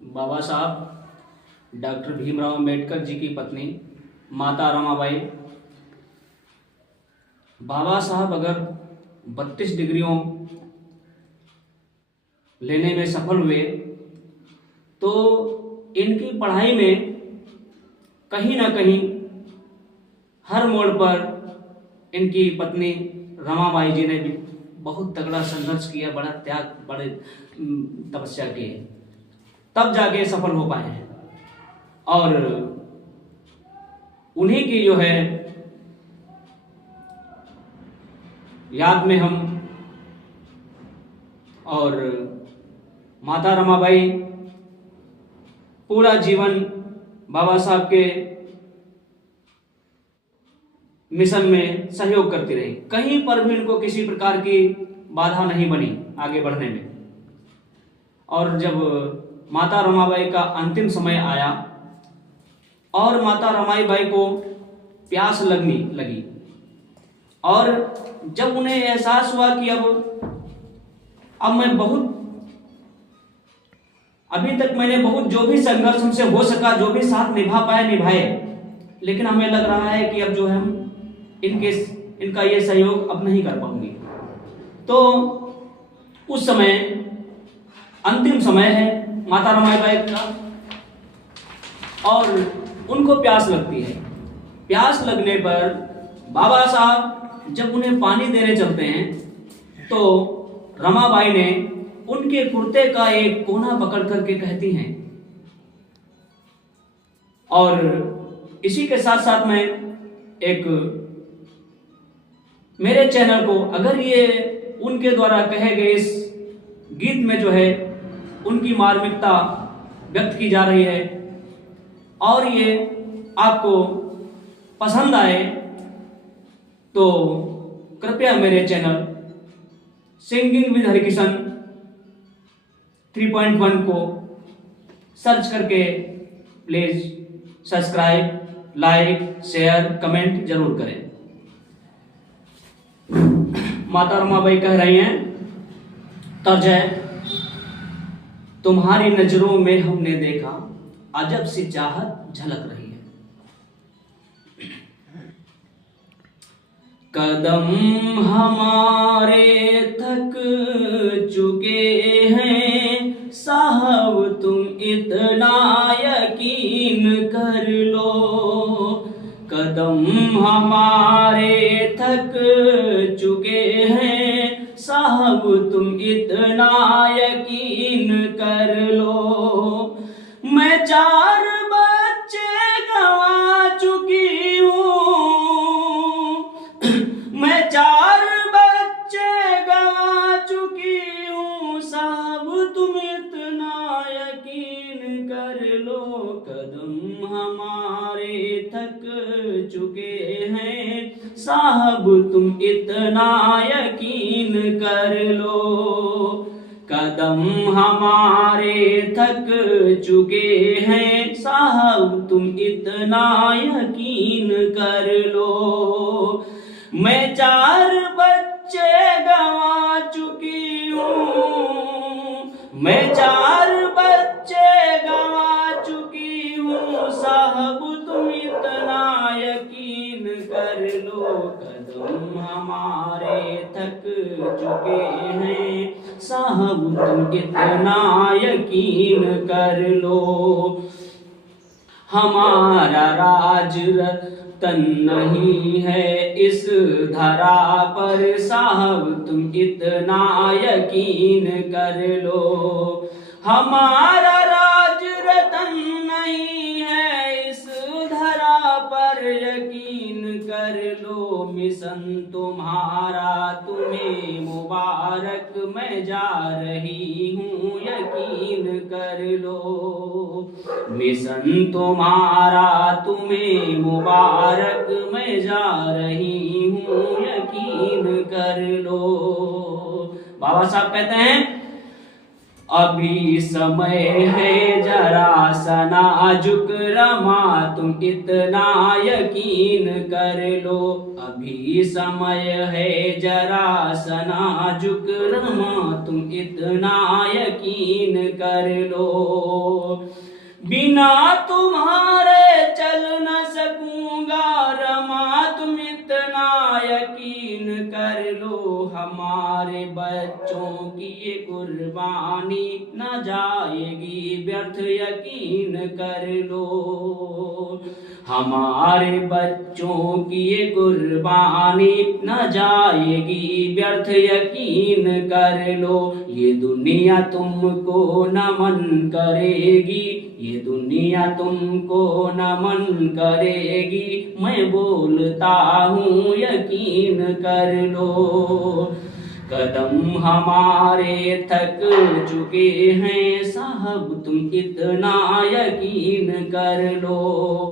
बाबा साहब डॉक्टर भीमराव अंबेडकर जी की पत्नी माता रमाबाई। बाबा साहब अगर 32 डिग्रियों लेने में सफल हुए तो इनकी पढ़ाई में कहीं ना कहीं हर मोड़ पर इनकी पत्नी रमाबाई जी ने भी बहुत तगड़ा संघर्ष किया, बड़ा त्याग, बड़े तपस्या किए, तब जाके सफल हो पाए हैं। और उन्हीं की जो है याद में हम और माता रमाबाई पूरा जीवन बाबा साहब के मिशन में सहयोग करती रही। कहीं पर भी इनको किसी प्रकार की बाधा नहीं बनी आगे बढ़ने में। और जब माता रमाबाई का अंतिम समय आया और माता रमाबाई को प्यास लगने लगी और जब उन्हें एहसास हुआ कि अब मैं अभी तक मैंने बहुत जो भी संघर्ष हमसे हो सका, जो भी साथ निभा पाए निभाए, लेकिन हमें लग रहा है कि अब जो है हम इनका ये सहयोग अब नहीं कर पाऊंगी। तो उस समय अंतिम समय है माता रमाबाई का और उनको प्यास लगती है। प्यास लगने पर बाबा साहब जब उन्हें पानी देने चलते हैं तो रमाबाई ने उनके कुर्ते का एक कोना पकड़ करके कहती हैं। और इसी के साथ साथ में एक मेरे चैनल को अगर ये उनके द्वारा कहे गए इस गीत में जो है उनकी मार्मिकता व्यक्त की जा रही है और ये आपको पसंद आए तो कृपया मेरे चैनल सिंगिंग विद हरिकिशन 3.1 को सर्च करके please subscribe, like, share, comment जरूर करें। माता रमाबाई कह रही हैं, तर्ज है, तुम्हारी नजरों में हमने देखा अजब सी चाहत झलक रही है। कदम हमारे थक चुके हैं साहब, तुम इतना यकीन कर लो। कदम हमारे थक चुके हैं साहब, तुम इतना यकीन कर लो। मैं 4 बच्चे गंवा चुकी हूँ, मैं 4 बच्चे गंवा चुकी हूँ साहब, तुम इतना यकीन कर लो। कदम हमारे थक चुके हैं साहब, तुम इतना यकीन कर लो। कदम हमारे थक चुके हैं साहब, तुम इतना यकीन कर लो। मैं 4 बच्चे गंवा चुकी हूँ, मैं 4 बच्चे गंवा चुकी हूँ साहब, तुम इतना यकीन कर लो। कदम हमारे थक चुके हैं साहब, तुम इतना यकीन कर लो। हमारा राज रतन नहीं है इस धरा पर साहब, तुम इतना यकीन कर लो। हमारा राज रतन नहीं है इस धरा पर यकीन कर लो। मिशन तुम्हारा तुम्हें मुबारक, मैं जा रही हूँ यकीन कर लो। मिशन तुम्हारा तुम्हें मुबारक, मैं जा रही हूँ यकीन कर लो। बाबा साहब कहते हैं, अभी समय है जरा सा नाजुक रमा, तुम इतना यकीन कर लो। अभी समय है जरा सा नाजुक रमा, तुम इतना यकीन कर लो। बिना तुम्हारे चल न सकूंगा रमा, तुम इतना यकीन कर लो। हमारे बच्चों की ये कुर्बानी न जाएगी व्यर्थ, यकीन कर लो। हमारे बच्चों की ये कुर्बानी न जाएगी व्यर्थ, यकीन कर लो। ये दुनिया तुमको नमन करेगी, ये दुनिया तुमको नमन करेगी। मैं बोलता हूँ यकीन कर लो। कदम हमारे थक चुके हैं साहब, तुम इतना यकीन कर लो।